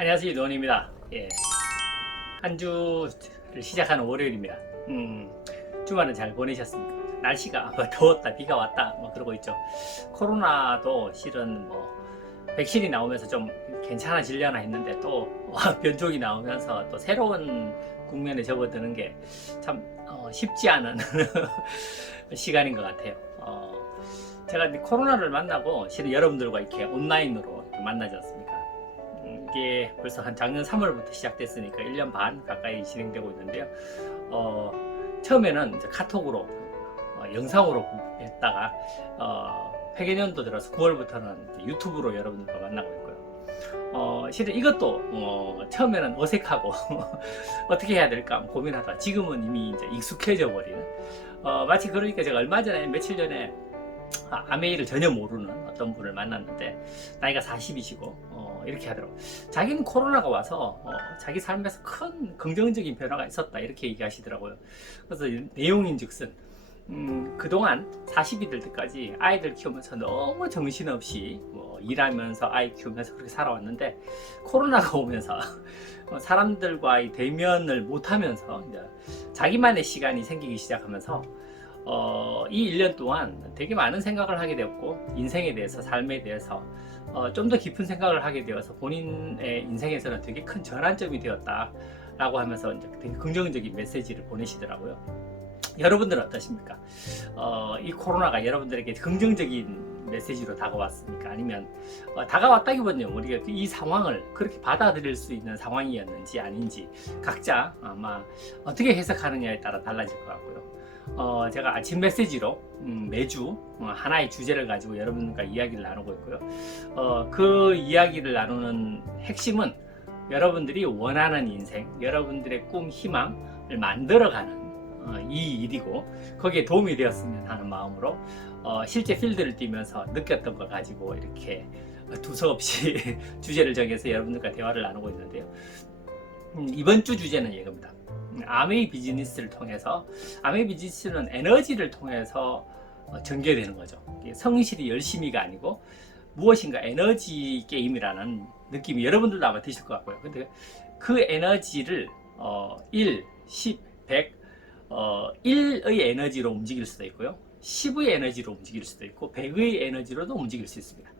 안녕하세요 노원입니다. 예. 한 주를 시작하는 월요일입니다. 음, 주말은 잘 보내셨습니까? 날씨가 뭐 더웠다 비가 왔다 뭐 그러고 있죠. 코로나도 실은 뭐 백신이 나오면서 좀 괜찮아지려나 했는데 또 변종이 나오면서 또 새로운 국면에 접어드는 게참 쉽지 않은 시간인 것 같아요. 어, 제가 코로나를 만나고 실은 여러분들과 이렇게 온라인으로 만나지 않습니까? 음, 이게 벌써 한 작년 3월부터 시작됐으니까 1년 반 가까이 진행되고 있는데요. 어, 처음에는 카톡으로 어, 영상으로 했다가 어, 회계년도 들어서 9월부터는 유튜브로 여러분들과 만나고 있고요. 어, 실은 이것도 어, 처음에는 어색하고 어떻게 해야 될까 고민하다 지금은 이미 이제 익숙해져 버리는 어, 마치 그러니까 제가 얼마 전에 며칠 전에 아, 아메이를 전혀 모르는 어떤 분을 만났는데 나이가 40이시고 어, 이렇게 하더라고. 자기는 코로나가 와서 어, 자기 삶에서 큰 긍정적인 변화가 있었다 이렇게 얘기하시더라고요. 그래서 내용인즉슨 음, 그동안 40이 될 때까지 아이들 키우면서 너무 정신없이 뭐 일하면서 아이 키우면서 그렇게 살아왔는데 코로나가 오면서 어, 사람들과의 대면을 못하면서 자기만의 시간이 생기기 시작하면서 어, 이 1년 동안 되게 많은 생각을 하게 되었고 인생에 대해서 삶에 대해서 어, 좀 더 깊은 생각을 하게 되어서 본인의 인생에서는 되게 큰 전환점이 되었다라고 하면서 이제 되게 긍정적인 메시지를 보내시더라고요. 여러분들은 어떠십니까? 어, 이 코로나가 여러분들에게 긍정적인 메시지로 다가왔습니까? 아니면 어, 다가왔다기보다는 우리가 이 상황을 그렇게 받아들일 수 있는 상황이었는지 아닌지 각자 아마 어떻게 해석하느냐에 따라 달라질 것 같고요. 어, 제가 아침 메시지로 음, 매주 어, 하나의 주제를 가지고 여러분과 이야기를 나누고 있고요. 어, 그 이야기를 나누는 핵심은 여러분들이 원하는 인생, 여러분들의 꿈, 희망을 만들어가는 어, 이 일이고 거기에 도움이 되었으면 하는 마음으로 어, 실제 필드를 뛰면서 느꼈던 걸 가지고 이렇게 두서없이 주제를 정해서 여러분들과 대화를 나누고 있는데요. 음, 이번 주 주제는 이겁니다. 음, 아메이 비즈니스를 통해서 아메이 비즈니스는 에너지를 통해서 어, 전개되는 거죠. 성실히 열심히가 아니고 무엇인가 에너지 게임이라는 느낌이 여러분들도 아마 드실 것 같고요. 근데 그 에너지를 어, 1, 10, 100 어, 1의 에너지로 움직일 수도 있고요. 10의 에너지로 움직일 수도 있고 100의 에너지로도 움직일 수 있습니다.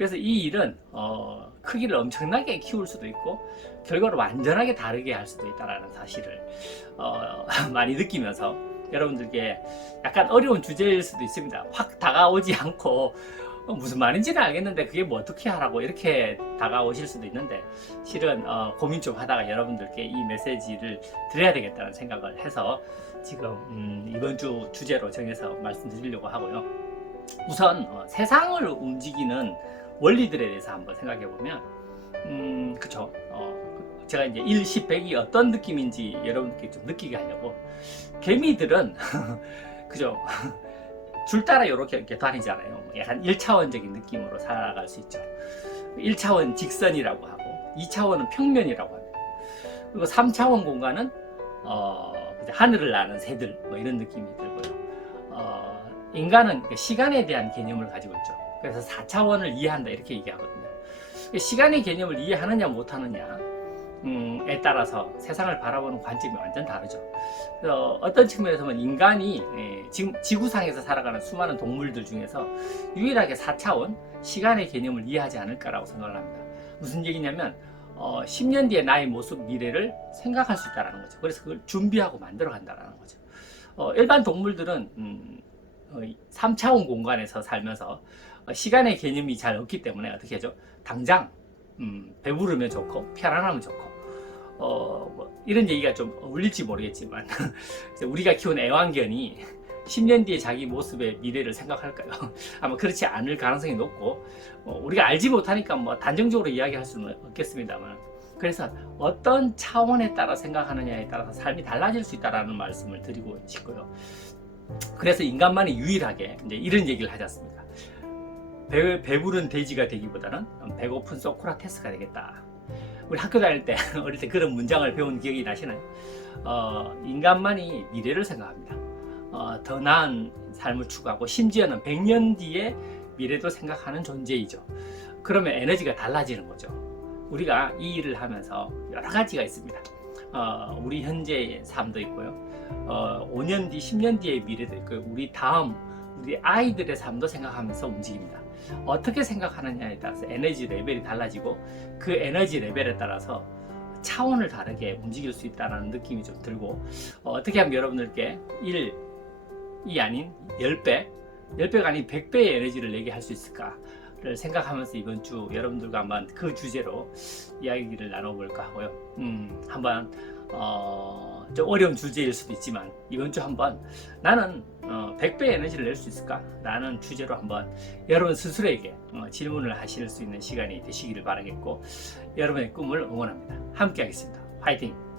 그래서 이 일은 어, 크기를 엄청나게 키울 수도 있고 결과를 완전하게 다르게 할 수도 있다는 사실을 어, 많이 느끼면서 여러분들께 약간 어려운 주제일 수도 있습니다. 확 다가오지 않고 어, 무슨 말인지는 알겠는데 그게 뭐 어떻게 하라고 이렇게 다가오실 수도 있는데 실은 어, 고민 좀 하다가 여러분들께 이 메시지를 드려야 되겠다는 생각을 해서 지금 음, 이번 주 주제로 정해서 말씀드리려고 하고요. 우선 어, 세상을 움직이는 원리들에 대해서 한번 생각해 보면 음, 그쵸. 어, 그 제가 이제 1, 10, 100이 어떤 느낌인지 여러분께 좀 느끼게 하려고 개미들은 그죠. 줄 따라 이렇게 이렇게 다니잖아요. 약간 1차원적인 느낌으로 살아갈 수 있죠. 1차원 직선이라고 하고 2차원은 평면이라고 합니다. 그리고 3차원 공간은 어, 하늘을 나는 새들 뭐 이런 느낌이 들고요. 어, 인간은 그 시간에 대한 개념을 가지고 있죠. 그래서 4차원을 이해한다 이렇게 얘기하거든요. 시간의 개념을 이해하느냐 못하느냐 음, 에 따라서 세상을 바라보는 관점이 완전 다르죠. 그래서 어떤 측면에서 보면 인간이 예, 지금 지구상에서 살아가는 수많은 동물들 중에서 유일하게 4차원 시간의 개념을 이해하지 않을까라고 생각을 합니다. 무슨 얘기냐면 어, 10년 뒤에 나의 모습 미래를 생각할 수 있다는 거죠. 그래서 그걸 준비하고 만들어 간다는 거죠. 어, 일반 동물들은 음, 어, 3차원 공간에서 살면서 어, 시간의 개념이 잘 없기 때문에 어떻게 하죠? 당장 음, 배부르면 좋고 편안하면 좋고 어, 뭐 이런 얘기가 좀 어울릴지 모르겠지만 우리가 키운 애완견이 10년 뒤에 자기 모습의 미래를 생각할까요? 아마 그렇지 않을 가능성이 높고 어, 우리가 알지 못하니까 뭐 단정적으로 이야기할 수는 없겠습니다만 그래서 어떤 차원에 따라 생각하느냐에 따라서 삶이 달라질 수 있다라는 말씀을 드리고 싶고요. 그래서 인간만이 유일하게 이제 이런 얘기를 하지 않습니까? 배, 배부른 돼지가 되기보다는 배고픈 소크라테스가 되겠다. 우리 학교 다닐 때 어릴 때 그런 문장을 배운 기억이 나시나요? 어, 인간만이 미래를 생각합니다. 어, 더 나은 삶을 추구하고 심지어는 100년 뒤에 미래도 생각하는 존재이죠. 그러면 에너지가 달라지는 거죠. 우리가 이 일을 하면서 여러 가지가 있습니다. 어, 우리 현재의 삶도 있고요. 어, 5년 뒤, 10년 뒤의 미래도 있고요. 우리 다음, 우리 아이들의 삶도 생각하면서 움직입니다. 어떻게 생각하느냐에 따라서 에너지 레벨이 달라지고 그 에너지 레벨에 따라서 차원을 다르게 움직일 수 있다는 느낌이 좀 들고 어, 떻게 하면 여러분들께 1 이 아닌 10배, 10배가 아닌 100배의 에너지를 내게 할 수 있을까를 생각하면서 이번 주 여러분들과 한번 그 주제로 이야기를 나눠볼까 하고요. 음, 한번 어, 좀 어려운 주제일 수도 있지만 이번 주 한번 나는 어, 100배 에너지를 낼 수 있을까? 라는 주제로 한번 여러분 스스로에게 어, 질문을 하실 수 있는 시간이 되시기를 바라겠고 여러분의 꿈을 응원합니다. 함께 하겠습니다. 화이팅!